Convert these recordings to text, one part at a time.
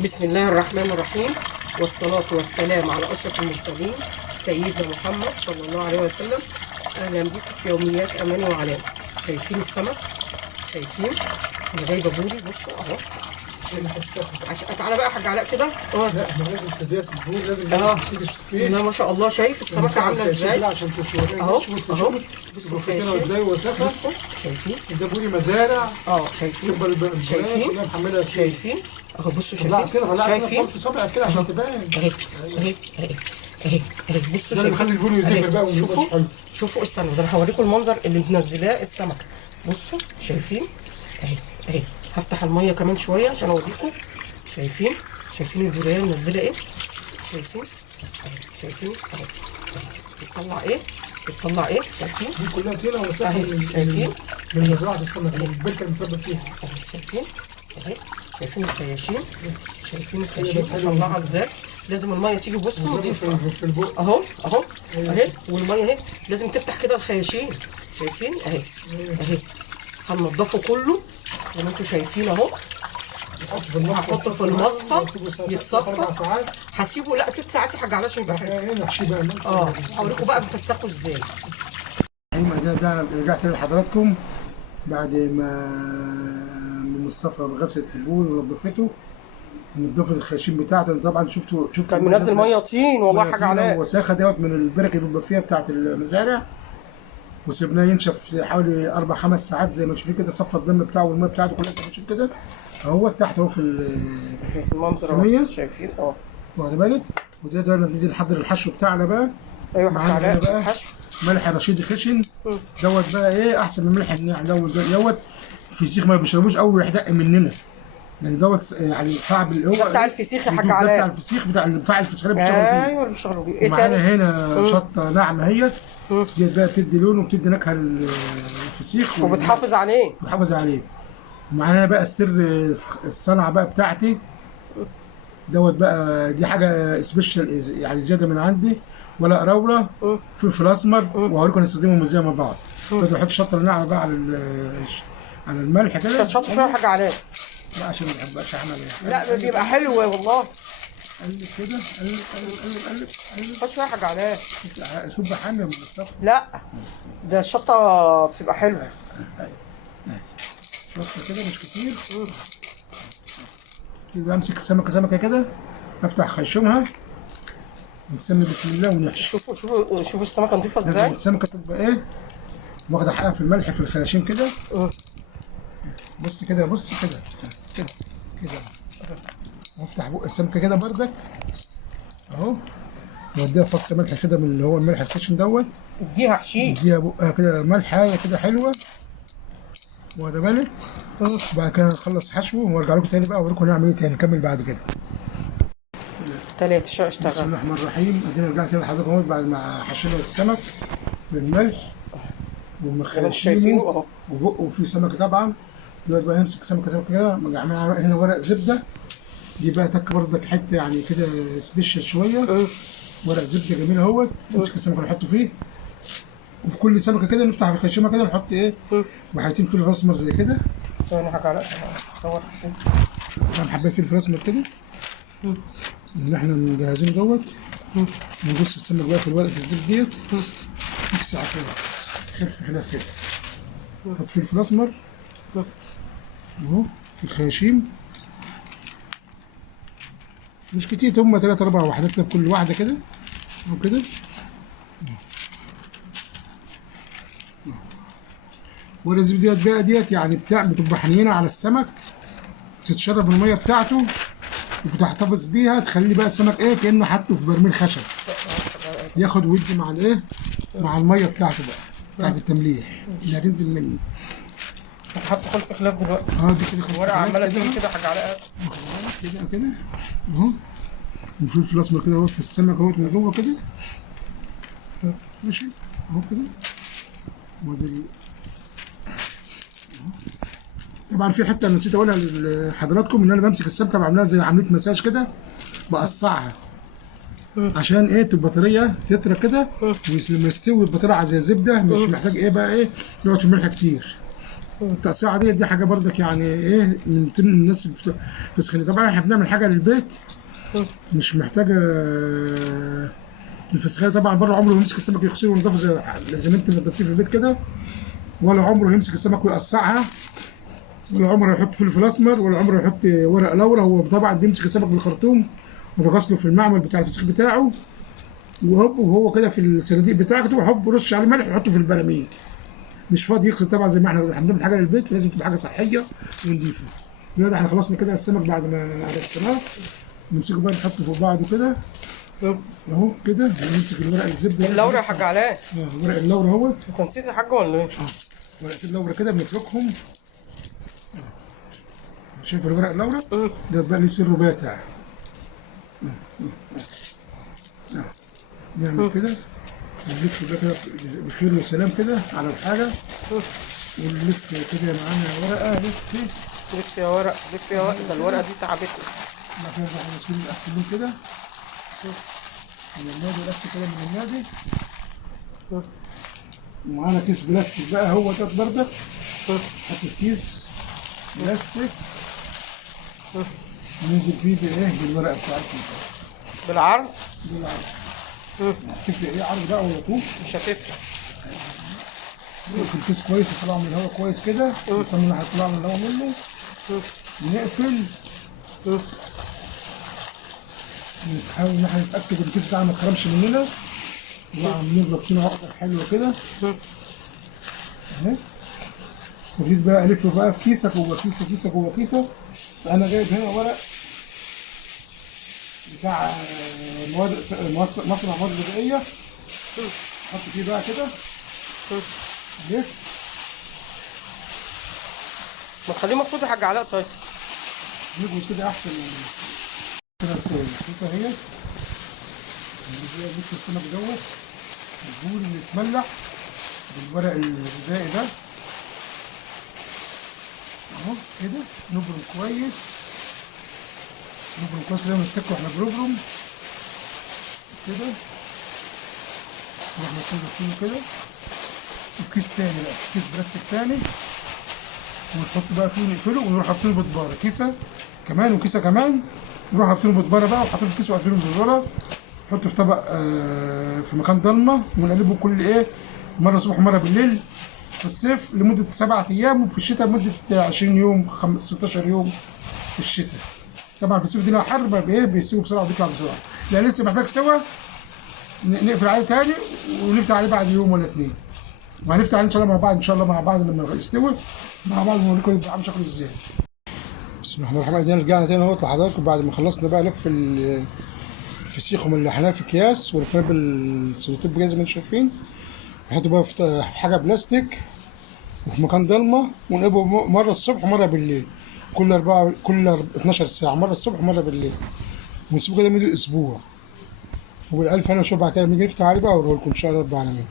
بسم الله الرحمن الرحيم، والصلاة والسلام على أشرف المرسلين سيدنا محمد صلى الله عليه وسلم. أهلا بكم في يوميات أمان وعلام. شايفين السمك؟ شايفين؟ أنا جايبة بوري، بصوا أهو. تعالى بقى يا حاج علاء كده. لا احنا لازم تبيات البول، لازم بسم الله ما شاء الله. شايف السمكة عاملة ازاي؟ عشان تشوفوا اهو اهو. بصوا كده ازاي وسخه. شايفين؟ ده بوري مزارع. شايفين؟ شايفين؟ شايفين؟ اهو بصوا طلعت كده، طلعت شايفين؟ في صبعك كده عشان تبان. اهي اهي اهي اهي اهي بصوا ده اللي بيخلي البوري يزفر بقى ويبقى حلو. شوفوا استنوا، ده انا هوريكم المنظر اللي منزلاه السمكه. بصوا شايفين؟ اهي اهي. هفتح الميه كمان شويه عشان اوريكم. شايفين؟ شايفين البوريه منزله ايه؟ شايفين؟ اهي شايفين؟ اهي بتطلع ايه؟ بتطلع ايه؟ شايفين؟ دي كلها كده وسخه شايفين؟ من مزرعه السمك من البركه اللي متربى فيها. اهي شايفين؟ اهي شايفين الخياشيم؟ شايفين الخياشيم بتطلعها ازاي؟ لازم الميه تيجي. بصوا دي في البق اهو اهو اهي، والميه اهي لازم تفتح كده الخياشيم. شايفين؟ اهي اهي. هننضفه كله زي ما انتم شايفين اهو. هحطه في المصفى يتصفى. هسيبه لا 6 ساعات يا حاج علاء عشان يبقى حلو. هوريكم بقى بنفسخه ازاي. ايوه ده رجعت لحضراتكم بعد ما مصطفى غسلت البول ونظفته ونضفت الخياشيم بتاعته. طبعا شفتوا كان منزل ميه طين والله يا حاج علاء. وساخه دوت من البرك اللي بيبقى فيها بتاعت المزارع، وسيبناه ينشف حوالي 4-5 ساعات زي ما تشوفين كده. صفى الدم بتاعه والميه بتاعته كلها زي ما تشوف كده اهو تحت اهو في الصينيه. شايفين؟ واخد بالك. وده لما نيجي نحضر الحشو بتاعنا بقى. ايوه يا حاج علاء. بقى حشو ملح رشيد خشن دوت بقى ايه احسن من ملح الناعم دوت. الفسيخ ما بيشربوش قوي ويحدق مننا، يعني دوت يعني صعب اللي هو ده بتاع الفسيخ يا حاج علاء. بتاع الفسيخ بتاع الفسيخ اللي بيشربوا فيه. ايوه اللي بيشربوا بيه. ايه معانا تاني؟ هنا شطه ناعمه اهيت ديت بقى بتدي لون وبتدي نكهه للفسيخ وبتحافظ عليه. بتحافظ عليه. ومعانا بقى السر الصنعه بقى بتاعتي دوت بقى. دي حاجه سبيشال يعني زياده من عندي. ولا قراوله فلفل اسمر، وهوريكم نستخدمهم ازاي مع بعض. كنت بحط شطه ناعمه بقى على الملح كده. شطه شويه يا حاجه علاء. لا عشان ما بحبهاش اعمل. لا بيبقى حلو والله. قلب كده قلب. خش شويه يا حاج علاء. شوف بحمي من الصف. لا ده الشطه بتبقى حلوه. شطه كده مش كتير. كده امسك السمكه سمكه كده، افتح خيشومها ونسمي بسم الله ونحشي. شوفوا السمكه نضيفه ازاي. لازم السمكه تبقى ايه واخده حقها في الملح في الخياشيم كده. بص كده بص كده كده كده. وافتح بق السمكه كده بردك اهو. نوديها فص ملح كده من اللي هو الملح الخشن دوت. اديها حشيش. اديها بقها كده ملحايه كده حلوه. واخده بالك. وبعد كده نخلص حشو وارجع لكم تاني بقى اوريكم نعمل ايه تاني. نكمل بعد كده. 3 اشتغل. بسم الله الرحمن الرحيم. ادينا رجعت لحضرتك اهو بعد ما حشينا السمك بالملح شايفينه اهو. وبقه فيه سمكه طبعا. دلوقتي بقى نمسك سمكه كده. عاملين هنا ورق زبده. دي بقى تك بردك حته يعني كده سبيشال شويه. ورق زبده جميل اهوت. نمسك السمكه نحطه فيه. وفي كل سمكه كده نفتح الخيشمه كده نحط ايه وحيتين فلفل اسمر زي كده. ثواني حاجه علاء تصور كده. انا حبيت فلفل اسمر كده اللي احنا مجهزينه دوت. ونرص السمك بقى في ورقه الزبده ديت. نكسع كويس خلف خلاف كده. نحط فلفل اسمر اهو في الخياشيم مش كتير، هم 3-4 وحدات في كل واحده كده اهو كده. والزبده ديت يعني بتبقى حنينه على السمك، بتتشرب الميه بتاعته وبتحتفظ بيها، تخلي بقى السمك ايه كانه حاطه في برميل خشب ياخد ويدي مع الايه مع الميه بتاعته بقى بتاعت التمليح اللي هتنزل منه. هتحط خلف خلاف دلوقتي. دي كده الورقه عماله تيجي كده حاجه علاء كده اهو. والفلفل الاسمر كده اهو في السمك اهو من جوه كده ماشي اهو كده. طبعا في حته نسيت اقولها لحضراتكم ان انا بمسك السمكه بعملها زي عمليه مساج كده، بقصعها عشان ايه تبقى طريه تطرى كده. ولما يستوي يبقى طالعه زي الزبده مش محتاج ايه بقى ايه يقعد في الملح كتير. التقطيعه دي حاجه برضك يعني ايه من ضمن الناس الفسخانيه. طبعا احنا بنعمل حاجه للبيت مش محتاجه الفسخانيه. طبعا بره عمره يمسك السمك يغسله وينضفه زي ما انت نضفتيه في البيت كده، ولا عمره يمسك السمك ويقصعها، ولا عمره يحط فلفل اسمر، ولا عمره يحط ورق لورا. هو طبعا بيمسك السمك بالخرطوم وبغسله في المعمل بتاع الفسيخ بتاعه، وهو كده في الصناديق بتاعته، وحب رش عليه ملح ويحطه في البراميل. مش فاضي يغسل طبعا زي ما احنا بنعمل حاجه للبيت، ولازم تبقى حاجه صحيه ونضيفه. دلوقتي احنا خلصنا كده السمك بعد ما غسلناه، نمسكه بقى نحطه فوق بعضه كده اهو كده، ونمسك الورق الزبده اللورة يا حاج علاء. ورق اللورة اهوت. انت نسيت يا حاج ولا ايه؟ ورق اللورة كده بنفركهم. شايف الورق اللورة؟ ده بقى ليه سر باتع. نعمل كده ونلف بقى كده بخير وسلام كده على الحاجة، ونلف كده معانا ورقة. لف يا ورق، لف يا ورق، ده الورقة دي تعبتني. بعد كده نروح ماسكين الأكلين كده من النادي، الأكل كده من النادي. ومعانا كيس بلاستيك بقى هو ده بردك، حط الكيس بلاستيك ننزل فيه بايه بالورقة بتاعتنا بالعرض؟ بالعرض. هتفرق ايه عرض بقى ولا طول؟ مش هتفرق. نقفل الكيس كويس يطلع من الهواء كويس كده، نطمن ان هيطلع من الهواء منه. نقفل، نحاول ان احنا نتاكد ان الكيس بتاعنا ما اتخرمش مننا، وعاملين رابطينه عقده حلوه كده اهي. وجيت بقى الف بقى في كيسه جوه كيسه، كيسه جوه كيسه. فانا جايب هنا ورق بتاع مصنع مواد غذائيه، احط فيه بقى كده لف. ما تخليه مفروض يا حاج علاء. طيب نجوز كده احسن من كده. الكيسه اهي نجيب السمك دوت، البول اللي يتملح بالورق الغذائي ده اهو كده. نبرم كويس، نبرم كويس كده، ونتك واحنا بنبرم كده. نروح نحطه كده وفي كيس تاني بقى، كيس بلاستيك تاني، ونحط بقى فيه نقفله، ونروح حاطينه بطباره. كيسه كمان وكيسه كمان، نروح حاطينه بطباره بقى، وحاطينه في كيس وقافلينه بطباره. نحطه في طبق في مكان ضلمه، ونقلبه كل ايه مره الصبح ومره بالليل في الصيف لمده 7 ايام، وفي الشتاء لمده 20 يوم 16 يوم في الشتاء. طبعا في الصيف الدنيا حر بقى بايه بيستوي بسرعه وبيطلع بسرعه. لان لسه محتاج سوا، نقفل عليه تاني ونفتح عليه بعد يوم ولا 2، وهنفتح عليه ان شاء الله مع بعض، ان شاء الله مع بعض لما يستوي مع بعض ونوريكم يبقى عامل شكله ازاي. بسم الله الرحمن الرحيم. رجعنا تاني اهوت لحضراتكم بعد ما خلصنا بقى لف الفسيخ وملحناه في اكياس ولفناه بالسلوتيب بجاز زي ما انتم شايفين. نحطه بقى في حاجه بلاستيك وفي مكان ضلمه، ونقلبه مره الصبح ومره بالليل، كل 12 ساعه، مره الصبح ومره بالليل، ونسيبه كده مده اسبوع. وبالالف هنا وشوف بعد كده نيجي نفتح عليه بقى واوريه لكم ان شاء الله رب العالمين.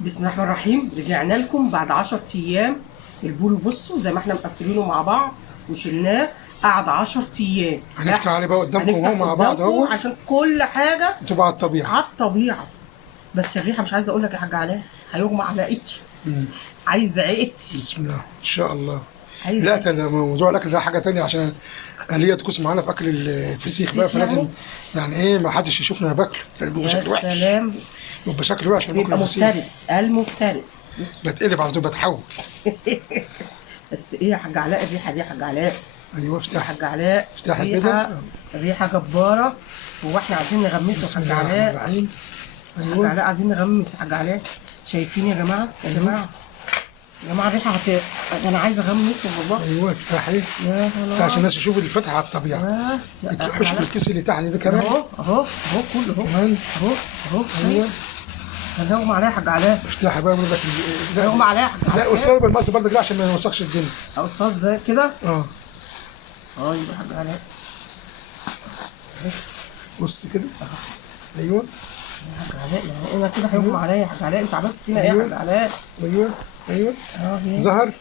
بسم الله الرحمن الرحيم. رجعنا لكم بعد 10 ايام. البول بصوا زي ما احنا مقفلينه مع بعض وشلناه، قعد 10 ايام. هنفتح عليه بقى قدامكم اهو مع بعض اهو، عشان كل حاجه تبقى على الطبيعه. على الطبيعه. بس الريحه مش عايزه اقول لك يا حاج علاء، هيغمى على ايدي. عايز عيش. بسم الله ان شاء الله. لا ده موضوع الاكل ده حاجه ثانيه، عشان هي تكون معانا في اكل الفسيخ بقى، فلازم يعني ايه ما حدش يشوفنا باكله، لان بيبقى شكله وحش. سلام. يبقى شكله وحش عشان باكل الفسيخ. مفترس، المفترس. بتقلب على طول، بتحول. بس ايه يا حاج علاء الريحه دي يا حاج علاء؟ ايوه افتح يا حاج علاء. افتح كده. ريحه جباره، واحنا عايزين نغمسه يا حاج علاء. ايوه حاج علاء عايزين نغمس يا حاج علاء. شايفين يا جماعه؟ يا جماعه الريحه انا عايزه اغمسه والله. ايوه افتحي عشان الناس تشوف الفتحه على الطبيعه. حش الكيس اللي تحت ده كمان اهو كله اهو كمان اهو. ايوه هنغمى عليها يا حاج علاء. افتحي بقى بردك. هنغمى عليها يا حاج علاء. لا وسايب المقص بردك ده عشان ما يوسخش الدنيا. الصوص ده كده يبقى يا حاج علاء بص كده. ايوه يا حاج علاء، يعني انا كده هيغمى عليا يا حاج علاء. انت عملت فينا ايه يا حاج علاء؟ ايوه ظهر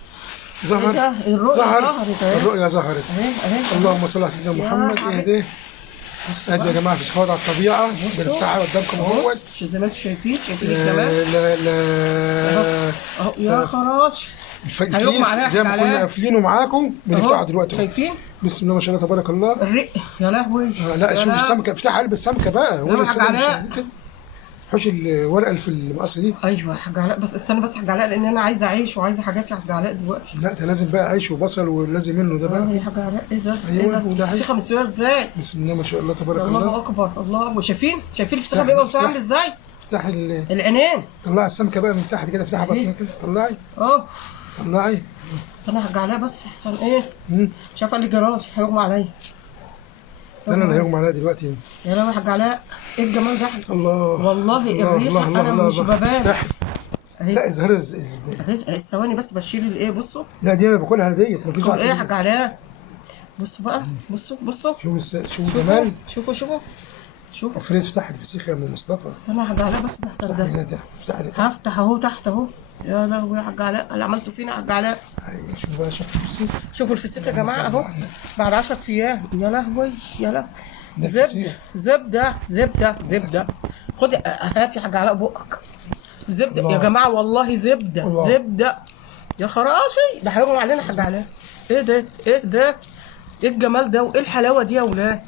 الرؤية ظهرت. الرؤية ظهرت. اهي اللهم صل على سيدنا محمد. اهديه ادي يا جماعه في سخوات على الطبيعه بنفتحها قدامكم اهوت. زي ما انتم شايفين الكلام لا اهو يا خراش. هيغمى عليها الكيس زي ما كنا قافلينه معاكم بنفتحه دلوقتي اهو. شايفين؟ بسم الله ما شاء الله تبارك الله. الرق يا لهوي. لا شوف السمكه، افتح قلب السمكه بقى. هو لسه كده حوش الورقه اللي في المقص دي. ايوه يا حاج علاء، بس استنى بس يا حاج علاء، لان انا عايزه عيش وعايزه حاجات يا حاج علاء دلوقتي. لا ده لازم بقى عيش وبصل واللازم منه ده بقى. يا حاج علاء ايه ده؟ ايوه ايه ده؟ الفسيخه مستويه ازاي؟ بسم الله ما شاء الله تبارك الله. الله اكبر الله اكبر. شايفين الفسيخه بيبقى مستويه عامل ازاي؟ افتح العينين. طلعي السمكه بقى من تحت كده، افتحها بقى كده طلعي. طلعي. استنى يا حاج علاء بس احسن ايه؟ مش عارفه اللي جرالي هيغمى عليا. انا اللي هيغمى عليا دلوقتي. يا لهوي يا حاج علاء، ايه الجمال ده؟ الله والله الريحه انا مش ببان. لا اظهر الثواني بس بشيل الايه. بصوا لا دي انا باكلها ديت مفيش ايه يا حاج علاء. بصوا بقى بصوا شوفوا جمال. شوفوا افريد افتح الفسيخ يا ام مصطفى. استنى يا حاج علاء بس ده احسن ده. هفتح اهو تحت اهو. يا لهوي يا حاج علاء اللي عملته فينا يا حاج علاء. ايوه شوفوا بقى الفسيخ. شوفوا الفسيخ يا جماعه اهو بعد 10 ايام. يا لهوي يا لهوي. زبده. خد هات يا حاج علاء بقك. زبده الله. يا جماعه والله زبده يا خراشي. ده هيغمى علينا يا حاج علاء. ايه ده؟ ايه الجمال ده وايه الحلاوه دي يا ولاد؟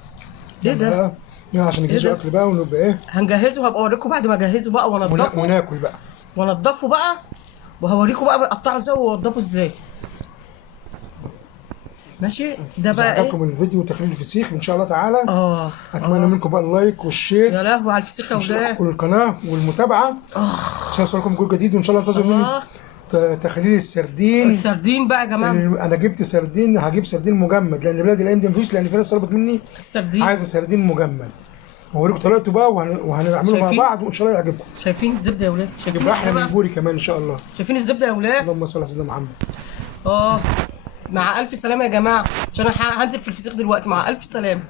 ايه ده؟ يلا عشان نجهزوا اكل بقى ونبقى ايه؟ هنجهزه. هبقى اوريكم بعد ما اجهزه بقى وانضفه وناكل بقى وهوريكم بقى بقطعه ازاي واوضبه ازاي. ماشي ده بقى ايه؟ عجبكم الفيديو وتخليل الفسيخ ان شاء الله تعالى. اتمنى منكم بقى اللايك والشير. يا لهوي على الفسيخ يا ولاد. والقناه والمتابعه. عشان اوصلكم كل جديد وان شاء الله انتظروا مني تخليل السردين بقى يا جماعه. انا جبت سردين، هجيب سردين مجمد لان بلاد الايام دي مفيش، لان في ناس طلبت مني السردين عايزه سردين مجمد. هوريكم طريقته بقى وهنعمله مع بعض وان شاء الله يعجبكم. شايفين الزبده يا ولاد؟ شايفين يبقى احلى من البوري كمان ان شاء الله. شايفين الزبده يا ولاد؟ اللهم صل على سيدنا محمد. مع الف سلامه يا جماعه، عشان انا هنزل في الفسيخ دلوقتي. مع الف سلامه.